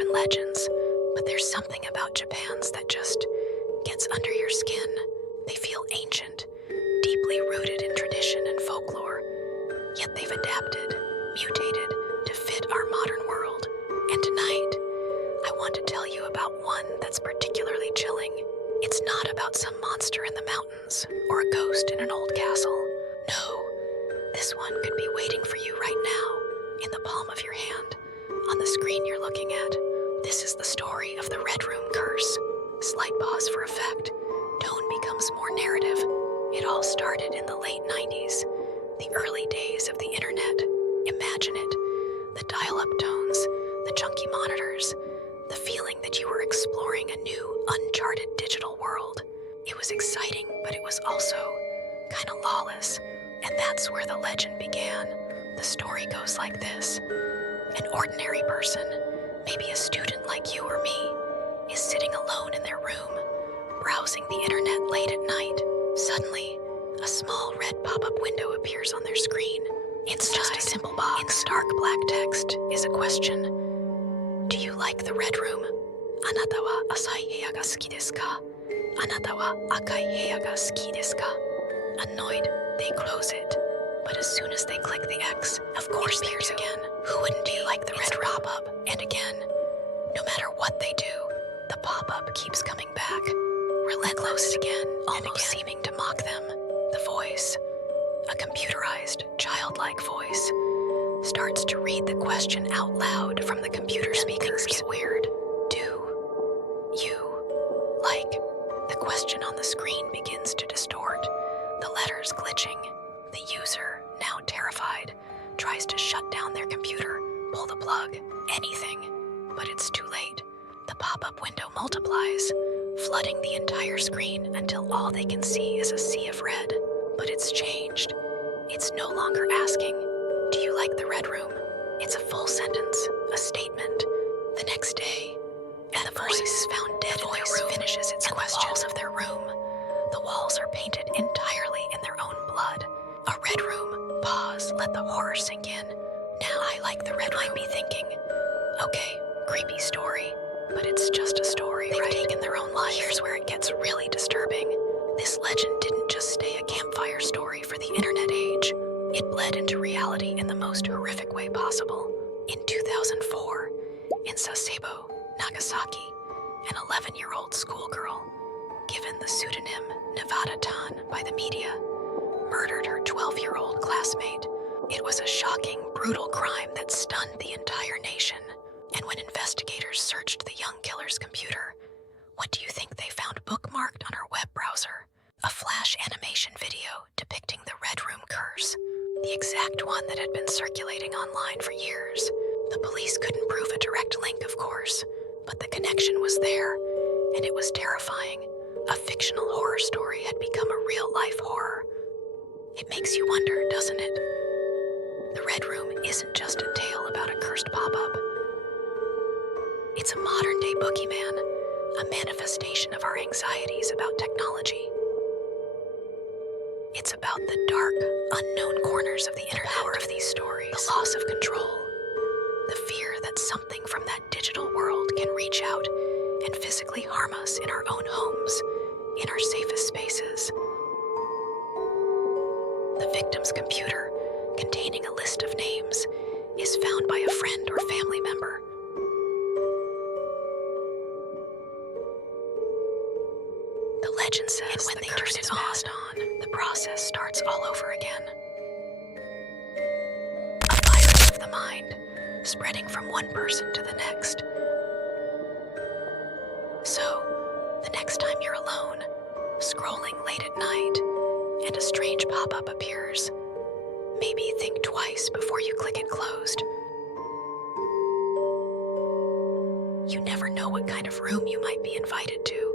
urban legends, but there's something about Japan's that just gets under your skin. They feel ancient, deeply rooted in tradition and folklore, yet they've adapted, mutated to fit our modern world. And tonight, I want to tell you about one that's particularly chilling. It's not about some monster in the mountains or a ghost in an old castle. No, this one could be waiting for you right now, in the palm of your hand, on the screen you're looking at. This is the story of the Red Room Curse. Slight pause for effect. Tone becomes more narrative. It all started in the late 90s, the early days of the internet. Imagine it. The dial-up tones, the chunky monitors, the feeling that you were exploring a new, uncharted digital world. It was exciting, but it was also kind of lawless. And that's where the legend began. The story goes like this. An ordinary person, maybe a student like you or me, is sitting alone in their room, browsing the internet late at night. Suddenly, a small red pop-up window appears on their screen. It's just a simple box. In stark black text is a question. Do you like the Red Room? Anata wa asai heya ga suki desu ka? Anata wa akai heya ga suki desu ka? Annoyed, they close it. But as soon as they click the X, of course it appears again. Who wouldn't do like the red pop-up? And again, no matter what they do, the pop-up keeps coming back. Relentless again, almost seeming to mock them. The voice, a computerized, childlike voice, starts to read the question out loud from the computer speakers. Things get weird. Do you like? The question on the screen begins to distort, the letters glitching. The user, now terrified, tries to shut down their computer, pull the plug, anything. But it's too late. The pop-up window multiplies, flooding the entire screen until all they can see is a sea of red. But it's changed. It's no longer asking, do you like the Red Room? It's a full sentence, a statement. The next day, and the voice is found dead in their room, finishes its question. The walls of their room, the walls are painted entirely in their own blood. A red room. Pause, let the horror sink in. Now I like the Red Room. Might be thinking, okay, creepy story, but it's just a story. They've taken their own life. Here's where it gets really disturbing. This legend didn't just stay a campfire story for the internet age. It bled into reality in the most horrific way possible. In 2004, in Sasebo, Nagasaki, an 11-year-old schoolgirl, given the pseudonym Nevada Tan by the media, murdered her 12-year-old classmate. It was a shocking, brutal crime that stunned the entire nation. And when investigators searched the young killer's computer, what do you think they found bookmarked on her web browser? A flash animation video depicting the Red Room Curse, the exact one that had been circulating online for years. The police couldn't prove a direct link, of course, but the connection was there, and it was terrifying. A fictional horror story had become a real-life horror. It makes you wonder, doesn't it? The Red Room isn't just a tale about a cursed pop-up. It's a modern-day boogeyman, a manifestation of our anxieties about technology. It's about the dark, unknown corners of the internet, the power of these stories, the loss of control, the fear that something from that digital world can reach out and physically harm us in our own homes, in our safest spaces. The victim's computer, containing a list of names, is found by a friend or family member. The legend says when they turn it on, the process starts all over again. A virus of the mind, spreading from one person to the next. So, the next time you're alone, scrolling late at night, and a strange pop-up appears, maybe think twice before you click it closed. You never know what kind of room you might be invited to.